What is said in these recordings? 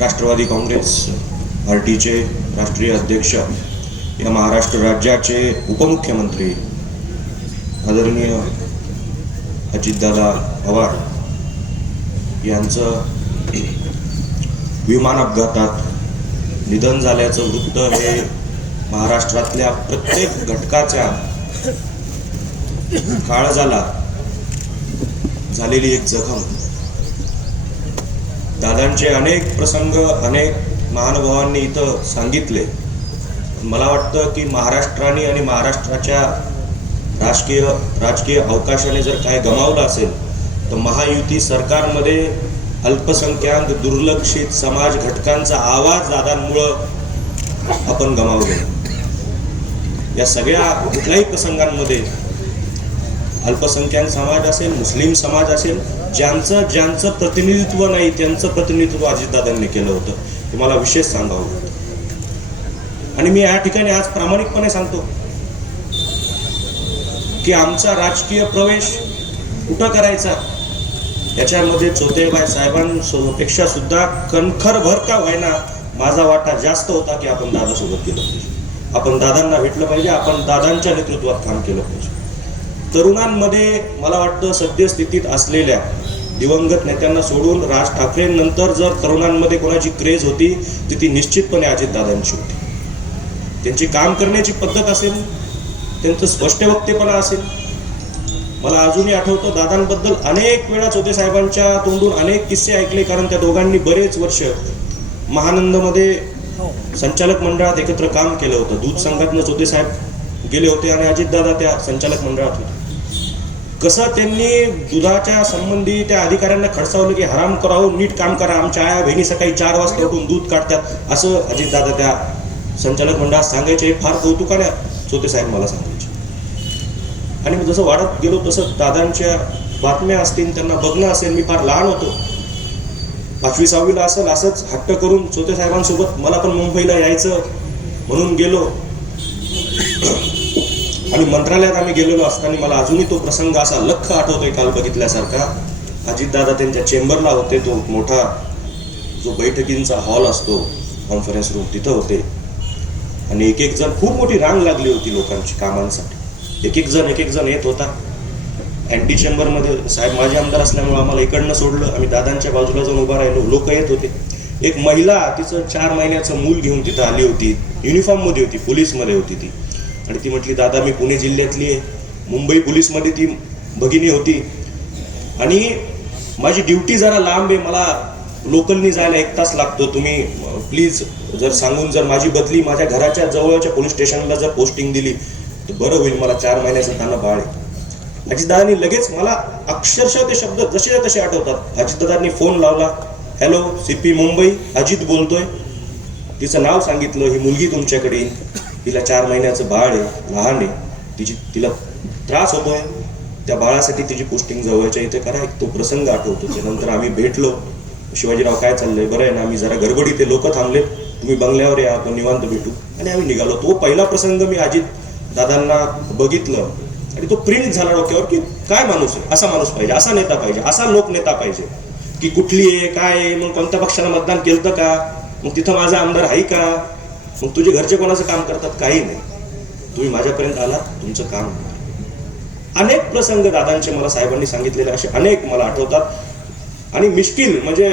राष्ट्रवादी काँग्रेस पार्टीचे राष्ट्रीय अध्यक्ष या महाराष्ट्र राज्याचे उपमुख्यमंत्री आदरणीय अजितदादा पवार यांचं विमान अपघातात निधन झाल्याचं वृत्त हे महाराष्ट्रातल्या प्रत्येक घटकाच्या काळजाला झालेली एक जखम. दादांचे अनेक प्रसंग अनेक महानुभावांनी इथं सांगितले. मला वाटतं की महाराष्ट्राने आणि महाराष्ट्राच्या राजकीय राजकीय अवकाशाने जर काय गमावलं असेल तर महायुती सरकारमध्ये अल्पसंख्याक दुर्लक्षित समाज घटकांचा आवाज दादांमुळं आपण गमावले या सगळ्या कुठल्याही प्रसंगांमध्ये अल्पसंख्याक समाज असेल मुस्लिम समाज असेल ज्यांचं ज्यांचं प्रतिनिधित्व नाही त्यांचं प्रतिनिधित्व अजितदादांनी केलं होतं. हे मला विशेष सांगावं आणि मी या ठिकाणी आज प्रामाणिकपणे सांगतो की आमचा राजकीय प्रवेश कुठं करायचा? याच्यामध्ये चोतेबाई साहेबांपेक्षा सुद्धा कणखर भर का व्हायना माझा वाटा जास्त होता की आपण दादासोबत गेलो पाहिजे. आपण दादांना भेटलं पाहिजे आपण दादांच्या नेतृत्वात काम केलं पाहिजे. तरुणांमध्ये मला वाटतं सद्यस्थितीत असलेल्या दिवंगत नेत्यांना सोडून राज ठाकरेंनंतर जर तरुणांमध्ये कोणाची क्रेज होती तर ती निश्चितपणे अजितदादांची होती. त्यांची काम करण्याची पद्धत असेल त्यांचं स्पष्ट वक्तेपणा असेल. मला अजूनही आठवतं दादांबद्दल अनेक वेळा चौथे साहेबांच्या तोंडून अनेक किस्से ऐकले कारण त्या दोघांनी बरेच वर्ष महानंदमध्ये संचालक मंडळात एकत्र काम केलं होतं. दूध संघातनं चौथे साहेब गेले होते आणि अजितदादा त्या संचालक मंडळात होते. कसं त्यांनी दुधाच्या संबंधी त्या अधिकाऱ्यांना खडसावलं की हराम करावं नीट काम करा आमच्या आया बहिणी सकाळी चार वाजता उठून दूध काढतात असं अजितदादा त्या संचालक मंडळात सांगायचे. हे फार कौतुकाने चोते साहेब मला सांगायचे. आणि मी जसं वाढत गेलो तसं दादांच्या बातम्या असतील त्यांना बघणं असेल मी फार लहान होतो. पाचवी सहावीला असेल असंच हट्ट करून चोते साहेबांसोबत मला पण मुंबईला यायचं म्हणून गेलो. आणि मंत्रालयात आम्ही गेलेलो असताना मला अजूनही तो प्रसंग असा लख आठवतोय काल बघितल्यासारखा. अजितदादा त्यांच्या चेंबरला होते तो मोठा जो बैठकींचा हॉल असतो कॉन्फरन्स रूम तिथं होते. आणि एक एक जण खूप मोठी रांग लागली होती लोकांची कामांसाठी. एक एक जण एक एक जण येत होता. अँटी चेंबरमध्ये साहेब माझे आमदार असल्यामुळे आम्हाला इकडनं सोडलं. आम्ही दादांच्या बाजूला जाऊन उभा राहिलो. लोक येत होते. एक महिला तिचं चार महिन्याचं मूल घेऊन तिथं आली होती. युनिफॉर्ममध्ये होती पोलीसमध्ये होती ती. आणि ती म्हटली दादा मी पुणे जिल्ह्यातली आहे. मुंबई पोलीसमध्ये ती भगिनी होती. आणि माझी ड्युटी जरा लांब आहे. मला लोकलनी जायला एक तास लागतो. तुम्ही प्लीज जर सांगून जर माझी बदली माझ्या घराच्या जवळच्या पोलीस स्टेशनला जर पोस्टिंग दिली तर बरं होईल. मला चार महिन्याचं त्यांना बाळ आहे. अजितदादांनी लगेच मला अक्षरशः ते शब्द जसे तसे आठवतात. अजितदादांनी फोन लावला hello C P Mumbai Ajit बोलतोय. तिचं नाव सांगितलं ही मुलगी तुमच्याकडे तिला चार महिन्याचं बाळ आहे लहान आहे तिची तिला त्रास होतोय. त्या बाळासाठी तिची पोस्टिंग जवळच्या इथे करा एक तो प्रसंग आठवतो. त्यानंतर आम्ही भेटलो. शिवाजीराव काय चाललंय? बरं आहे ना आम्ही जरा गडबडी ते लोक थांबलेत. तुम्ही बंगल्यावर या आपण निवांत भेटू. आणि आम्ही निघालो. तो पहिला प्रसंग मी अजित दादांना बघितलं. आणि तो प्रिंट झाला डोक्यावर की काय माणूस आहे? असा माणूस पाहिजे असा नेता पाहिजे असा लोकनेता पाहिजे. की कुठली आहे काय आहे मग कोणत्या पक्षाला मतदान केलं का? मग तिथं माझा आमदार आहे का? मग तुझे घरचे कोणाचं काम करतात? काही नाही. तुम्ही माझ्यापर्यंत आला तुमचं काम होणार. अनेक प्रसंग दादांचे मला साहेबांनी सांगितलेले असे अनेक मला आठवतात. आणि मिश्किल म्हणजे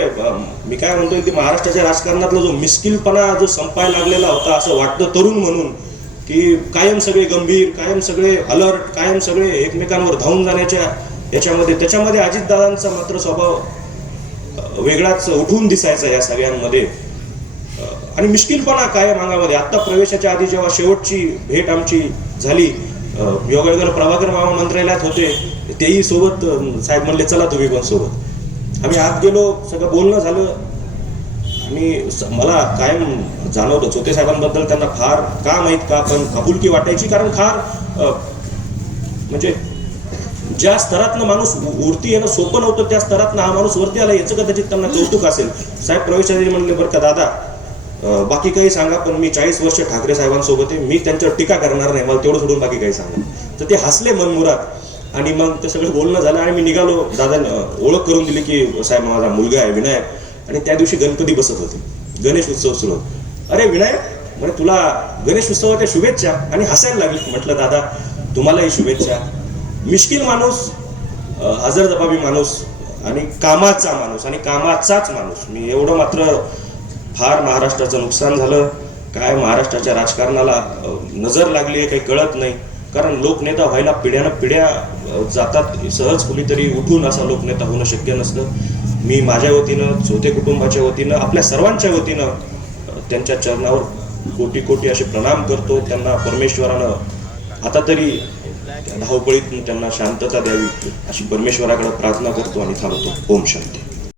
मी काय म्हणतोय की महाराष्ट्राच्या राजकारणातला जो मिश्किलपणा जो संपायला लागलेला होता असं वाटतं तरुण म्हणून की कायम सगळे गंभीर कायम सगळे अलर्ट कायम सगळे एकमेकांवर धावून जाण्याच्या याच्यामध्ये त्याच्यामध्ये अजितदादांचा मात्र स्वभाव वेगळाच उठून दिसायचा या सगळ्यांमध्ये. आणि मिश्किलपणा कायम अंगामध्ये. आत्ता प्रवेशाच्या आधी जेव्हा शेवटची भेट आमची झाली योगायोगाला प्रभाकर मामा मंत्रालयात होते तेही सोबत साहेब म्हणले चला तुम्ही पण सोबत. आम्ही आत गेलो सगळं बोलणं झालं. आणि मला कायम जाणवतं चोते साहेबांबद्दल त्यांना फार का माहीत का पण कबुलकी वाटायची कारण फार म्हणजे ज्या स्तरातनं माणूस उरती वरती येणं सोपं नव्हतं त्या स्तरातनं हा माणूस वरती आला याचं कदाचित त्यांना कौतुक असेल. साहेब प्रवेशाने म्हणले बरं का दादा बाकी काही सांगा पण मी चाळीस वर्ष ठाकरे साहेबांसोबत आहे. मी त्यांच्यावर टीका करणार नाही. मला तेवढं सोडून बाकी काही सांगा. तर ते हसले मनमुरात आणि मग ते सगळं बोलणं झालं आणि मी निघालो. दादा ओळख करून दिली की साहेब माझा मुलगा आहे विनायक. आणि त्या दिवशी गणपती बसत होते. गणेश उत्सव सुरू अरे विनायक म्हणजे तुला गणेश उत्सवाच्या शुभेच्छा. आणि हसायला लागली. म्हटलं दादा तुम्हालाही शुभेच्छा. मिश्किल माणूस अ, हजर जबाबी माणूस आणि कामाचा माणूस आणि कामाचाच माणूस. मी एवढं मात्र फार महाराष्ट्राचं नुकसान झालं. काय महाराष्ट्राच्या राजकारणाला नजर लागली आहे काही कळत नाही. कारण लोकनेता व्हायला पिढ्यानं पिढ्या जातात. सहज कुणीतरी उठून असा लोकनेता होणं शक्य नसतं. मी माझ्या वतीनं चौथे कुटुंबाच्या वतीनं आपल्या सर्वांच्या वतीनं त्यांच्या चरणावर कोटी कोटी असे प्रणाम करतो. त्यांना परमेश्वरानं आता तरी धावपळीतून त्यांना शांतता द्यावी अशी परमेश्वराकडे प्रार्थना करतो आणि थांबतो. ओम शांती.